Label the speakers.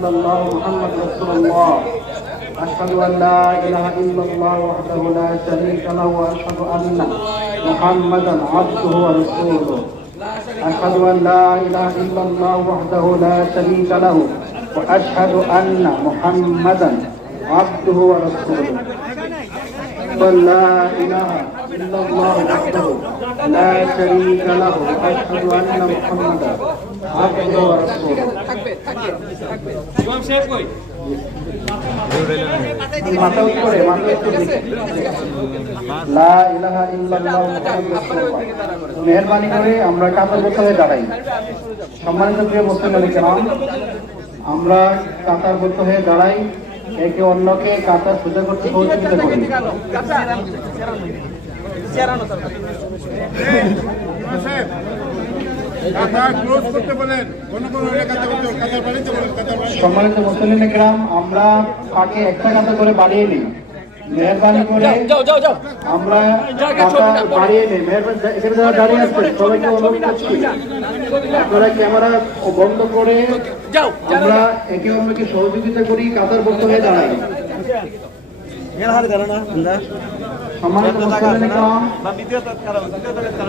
Speaker 1: إلا الله محمد رسول الله. أشهد أن لا إله إلا الله وحده لا شريك له وأشهد أن محمدا عبده ورسوله. أشهد أن لا إله إلا الله وحده لا شريك له وأشهد أن محمدا عبده ورسوله. ولا إله إلا الله وحده لا شريك له وأشهد أن محمدا عبده ورسوله
Speaker 2: ইমাম সাহেব কই
Speaker 1: মাথা উপরে মাথা একটু নিচে। লা ইলাহা ইল্লাল্লাহ মুহাম্মাদুর রাসূলুল্লাহ। মেহরবানি করে আমরা কাতার বসে দাঁড়াই সম্মানিত প্রিয় মুসলিম কেরাম আমরা কাতার বদ্ধ হয়ে দাঁড়াই একে অন্যকে কাতার সোজা করতে সহযোগিতা করি
Speaker 3: কাঁথা ক্লোজ করতে বলেন কোন কোন এলাকাতে বলতে কাঁথা বাড়িতে বলেন কাঁথা বাড়িতে
Speaker 1: সম্মানিত মুসলিম গ্রাম আমরা ফাঁকে একটা কাতা করে বাড়িয়ে নিই। মেহরবানি করে
Speaker 2: যাও যাও যাও
Speaker 1: আমরা বাড়িয়ে নিই। মেহরবানি এখানে যারা দাঁড়িয়ে সবাইকে অনুরোধ করছি। আপনারা ক্যামেরা বন্ধ করে
Speaker 2: যাও
Speaker 1: আমরা একে অন্যকে সহযোগিতা করি কাতার বন্ধ হয়ে দাঁড়াই সম্মানিত বক্তব্য নিলাম দ্বিতীয় তৎকার দ্বিতীয় তৎকার